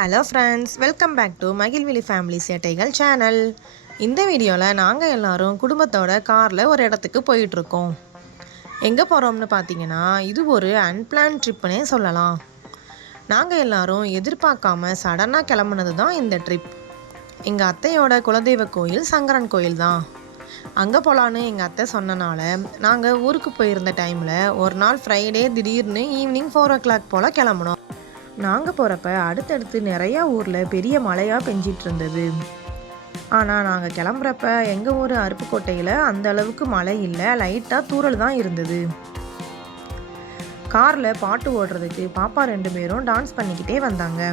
Hello friends, welcome back to மகிழ்விழி family சேட்டைகள் channel. இந்த வீடியோவில் நாங்கள் எல்லோரும் குடும்பத்தோட காரில் ஒரு இடத்துக்கு போயிட்டுருக்கோம். எங்கே போகிறோம்னு பார்த்தீங்கன்னா, இது ஒரு அன்பிளான் ட்ரிப்புனே சொல்லலாம். நாங்கள் எல்லோரும் எதிர்பார்க்காம சடனாக கிளம்புனது தான் இந்த ட்ரிப். எங்கள் அத்தையோட குலதெய்வ கோயில் சங்கரன் கோயில் தான். அங்கே போகலான்னு எங்கள் அத்தை சொன்னனால நாங்கள் ஊருக்கு போயிருந்த டைமில் ஒரு நாள் ஃப்ரைடே திடீர்னு ஈவினிங் 4 o'clock போல் கிளம்புனோம். நாங்கள் போகிறப்ப அடுத்தடுத்து நிறையா ஊரில் பெரிய மழையாக பெஞ்சிட்டு இருந்தது. ஆனால் நாங்கள் கிளம்புறப்ப எங்கள் ஊர் அருப்புக்கோட்டையில் அந்த அளவுக்கு மழை இல்லை, லைட்டாக தூறல் தான் இருந்தது. காரில் பாட்டு ஓடுறதுக்கு பாப்பா 2 பேரும் டான்ஸ் பண்ணிக்கிட்டே வந்தாங்க.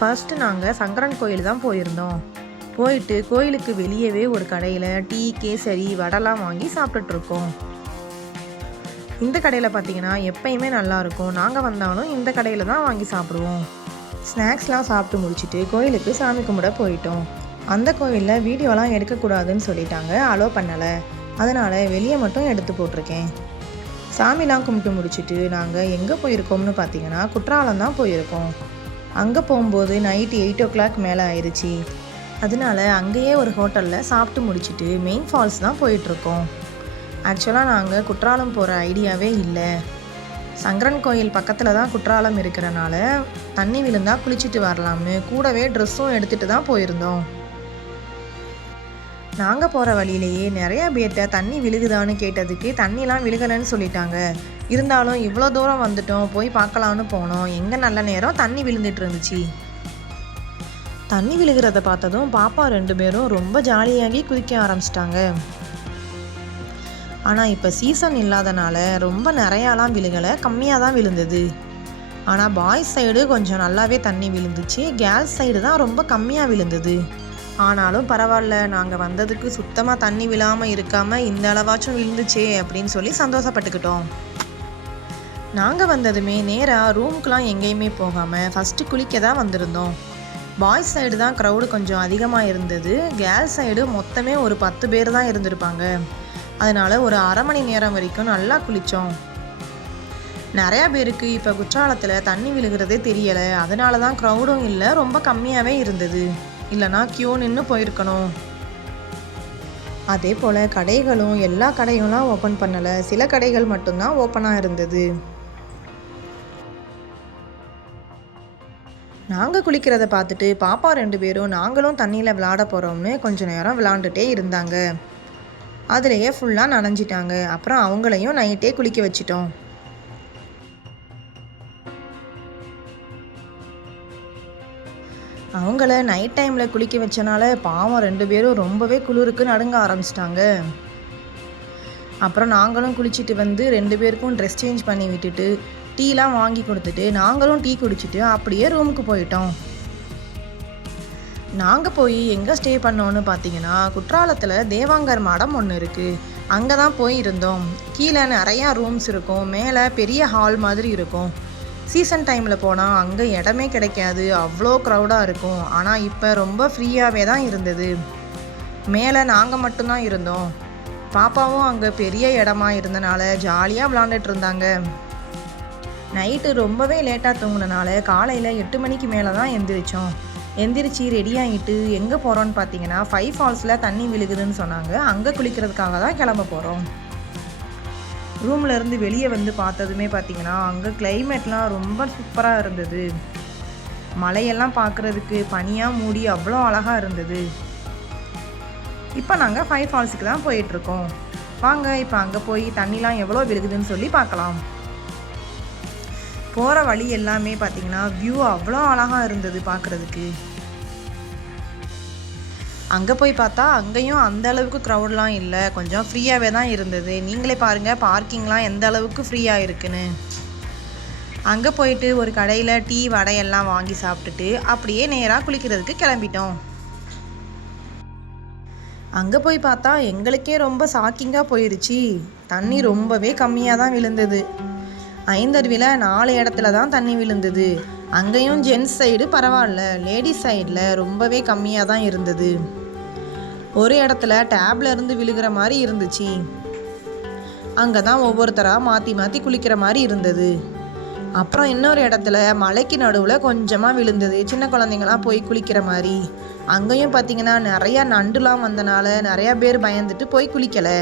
ஃபர்ஸ்ட் நாங்கள் சங்கரன் கோயில் தான் போயிருந்தோம். போயிட்டு கோயிலுக்கு வெளியவே ஒரு கடையில் டீ, கேசரி, வடைலாம் வாங்கி சாப்பிட்டுட்ருக்கோம். இந்த கடையில் பார்த்தீங்கன்னா எப்பயுமே நல்லாயிருக்கும். நாங்கள் வந்தாலும் இந்த கடையில் தான் வாங்கி சாப்பிடுவோம். ஸ்நாக்ஸ்லாம் சாப்பிட்டு முடிச்சுட்டு கோயிலுக்கு சாமி கும்பிட போயிட்டோம். அந்த கோயிலில் வீடியோலாம் எடுக்கக்கூடாதுன்னு சொல்லிட்டாங்க, அலோவ் பண்ணலை. அதனால் வெளியே மட்டும் எடுத்து போட்டிருக்கேன். சாமிலாம் கும்பிட்டு முடிச்சுட்டு நாங்கள் எங்கே போயிருக்கோம்னு பார்த்தீங்கன்னா குற்றாலம் தான் போயிருக்கோம். அங்கே போகும்போது நைட்டு 8 o'clock மேலே ஆயிடுச்சு. அதனால அங்கேயே ஒரு ஹோட்டலில் சாப்பிட்டு முடிச்சுட்டு மெயின் ஃபால்ஸ் தான் போயிட்டுருக்கோம். ஆக்சுவலாக நாங்கள் குற்றாலம் போகிற ஐடியாவே இல்லை. சங்கரன் கோயில் பக்கத்தில் தான் குற்றாலம் இருக்கிறனால தண்ணி விழுந்தால் குளிச்சுட்டு வரலாம்னு கூடவே ட்ரெஸ்ஸும் எடுத்துகிட்டு தான் போயிருந்தோம். நாங்கள் போகிற வழியிலேயே நிறையா பேர்கிட்ட தண்ணி விழுகுதான்னு கேட்டதுக்கு தண்ணிலாம் விழுகலைன்னு சொல்லிட்டாங்க. இருந்தாலும் இவ்வளோ தூரம் வந்துட்டோம், போய் பார்க்கலான்னு போனோம். எங்கே நல்ல நேரம் தண்ணி விழுந்துட்டு இருந்துச்சு. தண்ணி விழுகிறத பார்த்ததும் பாப்பா 2 பேரும் ரொம்ப ஜாலியாகி குதிக்க ஆரம்பிச்சிட்டாங்க. ஆனால் இப்போ சீசன் இல்லாதனால ரொம்ப நிறையாலாம் விழுகலை, கம்மியாக தான் விழுந்தது. ஆனால் பாய்ஸ் சைடு கொஞ்சம் நல்லாவே தண்ணி விழுந்துச்சு, கேர்ள்ஸ் சைடு தான் ரொம்ப கம்மியாக விழுந்தது. ஆனாலும் பரவாயில்ல, நாங்கள் வந்ததுக்கு சுத்தமாக தண்ணி விழாமல் இருக்காமல் இந்த அளவாச்சும் விழுந்துச்சே அப்படின்னு சொல்லி சந்தோஷப்பட்டுக்கிட்டோம். நாங்கள் வந்ததுமே நேராக ரூமுக்கெலாம் எங்கேயுமே போகாமல் ஃபஸ்ட்டு குளிக்க தான் வந்திருந்தோம். பாய்ஸ் சைடு தான் க்ரௌடு கொஞ்சம் அதிகமாக இருந்தது. கேர்ள்ஸ் சைடு மொத்தமே ஒரு 10 பேர் தான் இருந்திருப்பாங்க. அதனால் ஒரு அரை மணி நேரம் வரைக்கும் நல்லா குளித்தோம். நிறையா பேருக்கு இப்போ குற்றாலத்தில் தண்ணி விழுகிறதே தெரியலை. அதனால தான் க்ரௌடும் இல்லை, ரொம்ப கம்மியாகவே இருந்தது. இல்லைனா க்யூ நின்று போயிருக்கணும். அதே போல் கடைகளும் எல்லா கடையும்லாம் ஓப்பன் பண்ணலை, சில கடைகள் மட்டும்தான் ஓப்பனாக இருந்தது. நாங்கள் குளிக்கிறத பார்த்துட்டு பாப்பா 2 பேரும் நாங்களும் தண்ணியில் விளையாட போகிறோம்னு கொஞ்சம் நேரம் விளாண்டுட்டே இருந்தாங்க. அதுலேயே ஃபுல்லாக நனைஞ்சிட்டாங்க. அப்புறம் அவங்களையும் நைட்டே குளிக்க வச்சிட்டோம். அவங்கள நைட் டைமில் குளிக்க வச்சனால பாவம் 2 பேரும் ரொம்பவே குளிருக்கு நடுங்க ஆரம்பிச்சிட்டாங்க. அப்புறம் நாங்களும் குளிச்சுட்டு வந்து 2 பேருக்கும் ட்ரெஸ் சேஞ்ச் பண்ணி விட்டுட்டு டீலாம் வாங்கி கொடுத்துட்டு நாங்களும் டீ குடிச்சிட்டு அப்படியே ரூமுக்கு போயிட்டோம். நாங்கள் போய் எங்கே ஸ்டே பண்ணோன்னு பார்த்தீங்கன்னா குற்றாலத்தில் தேவாங்கர் மடம் ஒன்று இருக்குது. அங்கே தான் போய் இருந்தோம். கீழே நிறையா ரூம்ஸ் இருக்கும், மேலே பெரிய ஹால் மாதிரி இருக்கும். சீசன் டைமில் போனால் அங்கே இடமே கிடைக்காது, அவ்வளோ க்ரௌடாக இருக்கும். ஆனால் இப்போ ரொம்ப ஃப்ரீயாகவே தான் இருந்தது. மேலே நாங்கள் மட்டும்தான் இருந்தோம். பாப்பாவும் அங்கே பெரிய இடமா இருந்தனால ஜாலியாக விளாண்டுட்டு இருந்தாங்க. நைட்டு ரொம்பவே லேட்டாக தூங்கினால காலையில் 8 மணிக்கு மேலே தான் எந்திரிச்சோம். எந்திரிச்சு ரெடியாகிட்டு எங்கே போகிறோன்னு பார்த்தீங்கன்னா 5 ஃபால்ஸில் தண்ணி விழுகுதுன்னு சொன்னாங்க. அங்கே குளிக்கிறதுக்காக தான் கிளம்ப போகிறோம். ரூமில் இருந்து வெளியே வந்து பார்த்ததுமே பார்த்தீங்கன்னா அங்கே கிளைமேட்லாம் ரொம்ப சூப்பராக இருந்தது. மலையெல்லாம் பார்க்குறதுக்கு பனியாக மூடி அவ்வளோ அழகாக இருந்தது. இப்போ நாங்கள் 5 ஃபால்ஸுக்கு தான் போயிட்டுருக்கோம். வாங்க இப்போ அங்கே போய் தண்ணிலாம் எவ்வளோ விழுகுதுன்னு சொல்லி பார்க்கலாம். போகிற வழி எல்லாமே பார்த்தீங்கன்னா வியூ அவ்வளோ அழகாக இருந்தது பார்க்குறதுக்கு. அங்கே போய் பார்த்தா அங்கேயும் அந்த அளவுக்கு க்ரௌட்லாம் இல்லை, கொஞ்சம் ஃப்ரீயாகவே தான் இருந்தது. நீங்களே பாருங்கள் பார்க்கிங்லாம் எந்த அளவுக்கு ஃப்ரீயாக இருக்குன்னு. அங்கே போயிட்டு ஒரு கடையில் டீ, வடையெல்லாம் வாங்கி சாப்பிட்டுட்டு அப்படியே நேராக குளிக்கிறதுக்கு கிளம்பிட்டோம். அங்கே போய் பார்த்தா எங்களுக்கே ரொம்ப ஷாக்கிங்காக போயிடுச்சு. தண்ணி ரொம்பவே கம்மியாக தான் விழுந்தது. 5 அருவியில் 4 இடத்துல தான் தண்ணி விழுந்தது. அங்கேயும் ஜென்ஸ் சைடு பரவாயில்ல, லேடிஸ் சைடில் ரொம்பவே கம்மியாக தான் இருந்தது. ஒரு இடத்துல டேப்ல இருந்து விழுகிற மாதிரி இருந்துச்சு. அங்கே தான் ஒவ்வொருத்தராக மாற்றி மாற்றி குளிக்கிற மாதிரி இருந்தது. அப்புறம் இன்னொரு இடத்துல மலைக்கு நடுவில் கொஞ்சமாக விழுந்தது, சின்ன குழந்தைங்களாம் போய் குளிக்கிற மாதிரி. அங்கேயும் பார்த்தீங்கன்னா நிறையா நண்டுலாம் வந்தனால நிறையா பேர் பயந்துட்டு போய் குளிக்கலை.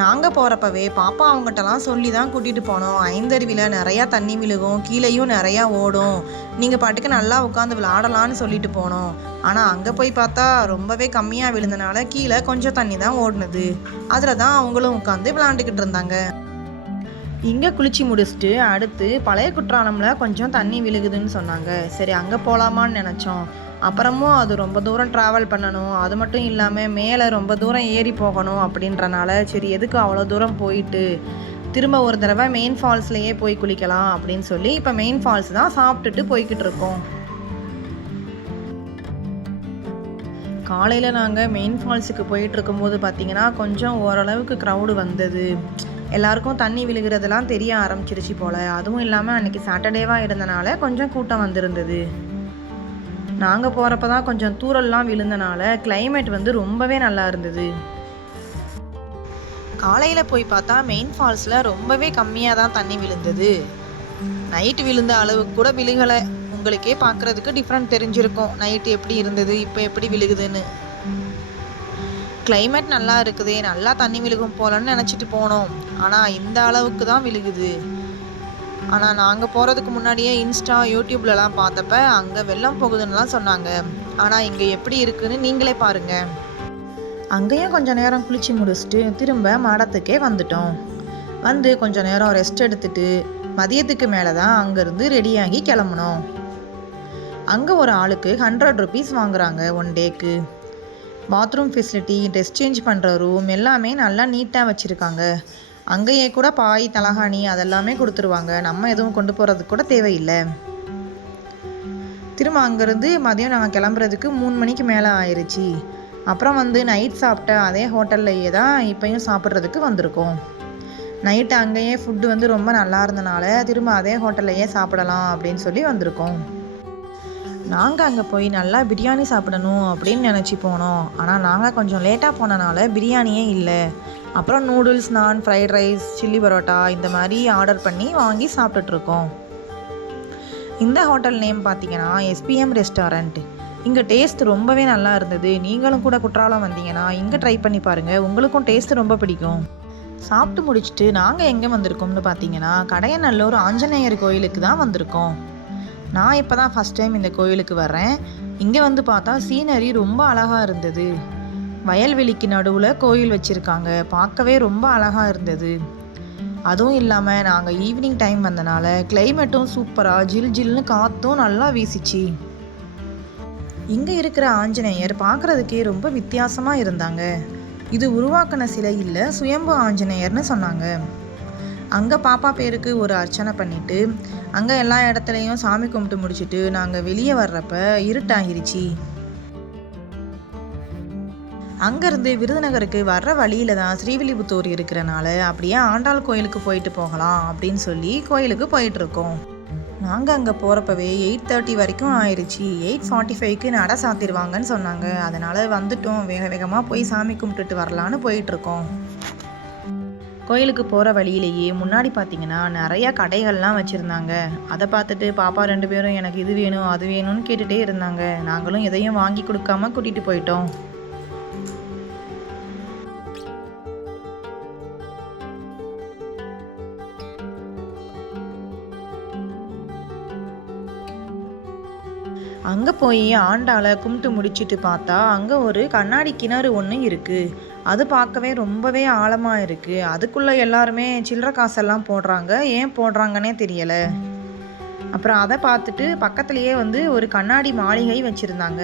நாங்கள் போகிறப்பவே பாப்பா அவங்ககிட்டலாம் சொல்லி தான் கூட்டிகிட்டு போனோம். ஐந்தருவியில் நிறையா தண்ணி விழுகும், கீழேயும் நிறையா ஓடும், நீங்கள் பாட்டுக்கு நல்லா உட்காந்து விளாடலான்னு சொல்லிட்டு போனோம். ஆனால் அங்கே போய் பார்த்தா ரொம்பவே கம்மியாக விழுந்தனால கீழே கொஞ்சம் தண்ணி தான் ஓடுனது. அதில் தான் அவங்களும் உட்காந்து விளாண்டுக்கிட்டு இருந்தாங்க. இங்கே குளிச்சு முடிச்சுட்டு அடுத்து பழைய குற்றாலமில் கொஞ்சம் தண்ணி விழுகுதுன்னு சொன்னாங்க. சரி அங்கே போகலாமான்னு நினச்சோம். அப்புறமும் அது ரொம்ப தூரம் ட்ராவல் பண்ணணும், அது மட்டும் இல்லாமல் மேலே ரொம்ப தூரம் ஏறி போகணும் அப்படின்றனால சரி எதுக்கு அவ்வளோ தூரம் போயிட்டு திரும்ப ஒரு தடவை மெயின் ஃபால்ஸ்லேயே போய் குளிக்கலாம் அப்படின்னு சொல்லி இப்போ மெயின் ஃபால்ஸ் தான் சாப்பிட்டுட்டு போய்கிட்டு இருக்கோம். காலையில் நாங்கள் மெயின் ஃபால்ஸுக்கு போயிட்டு இருக்கும்போது பார்த்திங்கன்னா கொஞ்சம் ஓரளவுக்கு க்ரௌடு வந்தது. எல்லாருக்கும் தண்ணி விழுகிறதுலாம் தெரிய ஆரம்பிச்சிருச்சு போல். அதுவும் இல்லாமல் அன்றைக்கி சாட்டர்டேவாக இருந்தனால கொஞ்சம் கூட்டம் வந்திருந்தது. நாங்கள் போகிறப்ப தான் கொஞ்சம் தூறல்லாம் விழுந்தனால கிளைமேட் வந்து ரொம்பவே நல்லா இருந்தது. காலையில் போய் பார்த்தா மெயின் ஃபால்ஸில் ரொம்பவே கம்மியாக தான் தண்ணி விழுந்தது. நைட்டு விழுந்த அளவுக்கு கூட விழுகலை. உங்களுக்கே பார்க்குறதுக்கு டிஃப்ரெண்ட் தெரிஞ்சிருக்கும் நைட்டு எப்படி இருந்தது இப்போ எப்படி விழுகுதுன்னு. கிளைமேட் நல்லா இருக்குது, நல்லா தண்ணி விழுகும் போலன்னு நினச்சிட்டு போனோம். ஆனால் இந்த அளவுக்கு தான் விழுகுது. ஆனால் நாங்கள் போகிறதுக்கு முன்னாடியே இன்ஸ்டா யூடியூப்லலாம் பார்த்தப்ப அங்கே வெள்ளம் போகுதுன்னுலாம் சொன்னாங்க. ஆனால் இங்கே எப்படி இருக்குன்னு நீங்களே பாருங்கள். அங்கேயும் கொஞ்சம் நேரம் குளிச்சு முடிச்சுட்டு திரும்ப மாடத்துக்கே வந்துட்டோம். வந்து கொஞ்சம் நேரம் ரெஸ்ட் எடுத்துட்டு மதியத்துக்கு மேலே தான் அங்கேருந்து ரெடியாகி கிளம்புனோம். அங்கே ஒரு ஆளுக்கு 100 rupees வாங்குறாங்க 1 டேக்கு. பாத்ரூம் ஃபெசிலிட்டி, ட்ரெஸ் சேஞ்ச் பண்ணுற ரூம் எல்லாமே நல்லா நீட்டாக வச்சுருக்காங்க. அங்கேயே கூட பாய், தலகாணி அதெல்லாமே கொடுத்துருவாங்க. நம்ம எதுவும் கொண்டு போகிறதுக்கு கூட தேவையில்லை. திரும்ப அங்கேருந்து மதியம் நாங்கள் கிளம்புறதுக்கு 3 மணிக்கு மேலே ஆயிடுச்சு. அப்புறம் வந்து நைட் சாப்பிட்ட அதே ஹோட்டல்லையே தான் இப்போயும் சாப்பிட்றதுக்கு வந்திருக்கோம். நைட்டு அங்கேயே ஃபுட்டு வந்து ரொம்ப நல்லா இருந்தனால திரும்ப அதே ஹோட்டல்லையே சாப்பிடலாம் அப்படின்னு சொல்லி வந்திருக்கோம். நாங்கள் அங்கே போய் நல்லா பிரியாணி சாப்பிடணும் அப்படின்னு நினச்சி போனோம். ஆனால் நாங்கள் கொஞ்சம் லேட்டாக போனனால பிரியாணியே இல்லை. அப்புறம் நூடுல்ஸ், நான், ஃப்ரைட் ரைஸ், சில்லி பரோட்டா இந்த மாதிரி ஆர்டர் பண்ணி வாங்கி சாப்பிட்டுட்ருக்கோம். இந்த ஹோட்டல் நேம் பார்த்திங்கன்னா SPM ரெஸ்டாரண்ட். இங்கே டேஸ்ட் ரொம்பவே நல்லா இருந்தது. நீங்களும் கூட குற்றாலம் வந்தீங்கன்னா இங்கே ட்ரை பண்ணி பாருங்கள், உங்களுக்கும் டேஸ்ட் ரொம்ப பிடிக்கும். சாப்பிட்டு முடிச்சுட்டு நாங்கள் எங்கே வந்திருக்கோம்னு பார்த்தீங்கன்னா கடையநல்லூர் ஆஞ்சநேயர் கோயிலுக்கு தான் வந்திருக்கோம். நான் இப்போ தான் ஃபஸ்ட் டைம் இந்த கோயிலுக்கு வர்றேன். இங்கே வந்து பார்த்தா சீனரி ரொம்ப அழகாக இருந்தது. வயல்வெளிக்கு நடுவில் கோயில் வச்சுருக்காங்க. பார்க்கவே ரொம்ப அழகாக இருந்தது. அதுவும் இல்லாமல் நாங்கள் ஈவினிங் டைம் வந்தனால கிளைமேட்டும் சூப்பராக ஜில் ஜில்னு காற்றும் நல்லா வீசிச்சு. இங்கே இருக்கிற ஆஞ்சநேயர் பார்க்குறதுக்கே ரொம்ப வித்தியாசமாக இருந்தாங்க. இது உருவாக்கின சிலை இல்லை, சுயம்பு ஆஞ்சநேயர்னு சொன்னாங்க. அங்கே பாப்பா பேருக்கு ஒரு அர்ச்சனை பண்ணிவிட்டு அங்கே எல்லா இடத்துலையும் சாமி கும்பிட்டு முடிச்சுட்டு நாங்கள் வெளியே வர்றப்ப இருட்டாகிருச்சு. அங்கேருந்து விருதுநகருக்கு வர்ற வழியில் தான் ஸ்ரீவில்லிபுத்தூர் இருக்கிறனால அப்படியே ஆண்டாள் கோயிலுக்கு போயிட்டு போகலாம் அப்படின்னு சொல்லி கோயிலுக்கு போயிட்டுருக்கோம். நாங்கள் அங்கே போகிறப்பவே 8:30 வரைக்கும் ஆயிடுச்சு. 8:45க்கு நட சாத்திடுவாங்கன்னு சொன்னாங்க. அதனால் வந்துட்டோம், வேக வேகமாக போய் சாமி கும்பிட்டுட்டு வரலான்னு போயிட்டுருக்கோம். கோயிலுக்கு போகிற வழியிலேயே முன்னாடி பார்த்தீங்கன்னா நிறையா கடைகள்லாம் வச்சுருந்தாங்க. அதை பார்த்துட்டு பாப்பா 2 பேரும் எனக்கு இது வேணும் அது வேணும்னு கேட்டுகிட்டே இருந்தாங்க. நாங்களும் எதையும் வாங்கி கொடுக்காம கூட்டிகிட்டு போயிட்டோம். அங்கே போய் ஆண்டாளை கும்பிட்டு முடிச்சுட்டு பார்த்தா அங்கே ஒரு கண்ணாடி கிணறு ஒன்று இருக்குது. அது பார்க்கவே ரொம்பவே ஆழமாக இருக்குது. அதுக்குள்ளே எல்லாருமே சில்லற காசெல்லாம் போடுறாங்க. ஏன் போடுறாங்கன்னே தெரியலை. அப்புறம் அதை பார்த்துட்டு பக்கத்துலேயே வந்து ஒரு கண்ணாடி மாளிகை வச்சுருந்தாங்க.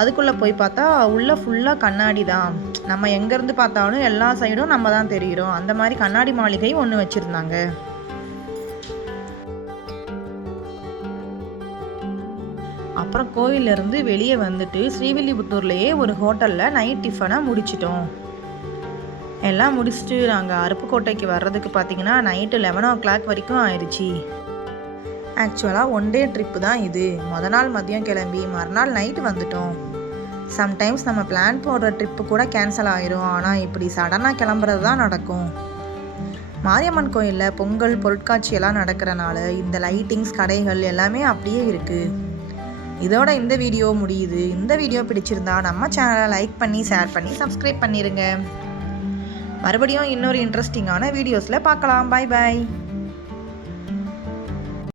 அதுக்குள்ளே போய் பார்த்தா உள்ளே ஃபுல்லாக கண்ணாடி தான். நம்ம எங்கேருந்து பார்த்தாலும் எல்லா சைடும் நம்ம தான் தெரிகிறோம். அந்த மாதிரி கண்ணாடி மாளிகை ஒன்று வச்சுருந்தாங்க. அப்புறம் கோவிலேருந்து வெளியே வந்துட்டு ஸ்ரீவில்லிபுத்தூர்லேயே ஒரு ஹோட்டலில் நைட் டிஃபனை முடிச்சிட்டோம். எல்லாம் முடிச்சுட்டு நாங்கள் அருப்புக்கோட்டைக்கு வர்றதுக்கு பார்த்திங்கன்னா நைட்டு 11 o'clock வரைக்கும் ஆயிடுச்சு. ஆக்சுவலாக 1 day ட்ரிப்பு தான் இது. மொதல் நாள் மதியம் கிளம்பி மறுநாள் நைட்டு வந்துட்டோம். சம்டைம்ஸ் நம்ம பிளான் போடுற ட்ரிப்பு கூட கேன்சல் ஆயிரும். ஆனால் இப்படி சடனாக கிளம்புறது தான் நடக்கும். மாரியம்மன் கோயிலில் பொங்கல் பொருட்காட்சி எல்லாம் நடக்கிறனால இந்த லைட்டிங்ஸ் கடைகள் எல்லாமே அப்படியே இருக்குது. இதோட இந்த வீடியோ முடியுது. இந்த வீடியோ பிடிச்சிருந்தா நம்ம சேனலை லைக் பண்ணி ஷேர் பண்ணி சப்ஸ்கிரைப் பண்ணிடுங்க. மறுபடியும் இன்னொரு இன்ட்ரெஸ்டிங்கான வீடியோஸில் பார்க்கலாம். பாய் பாய்.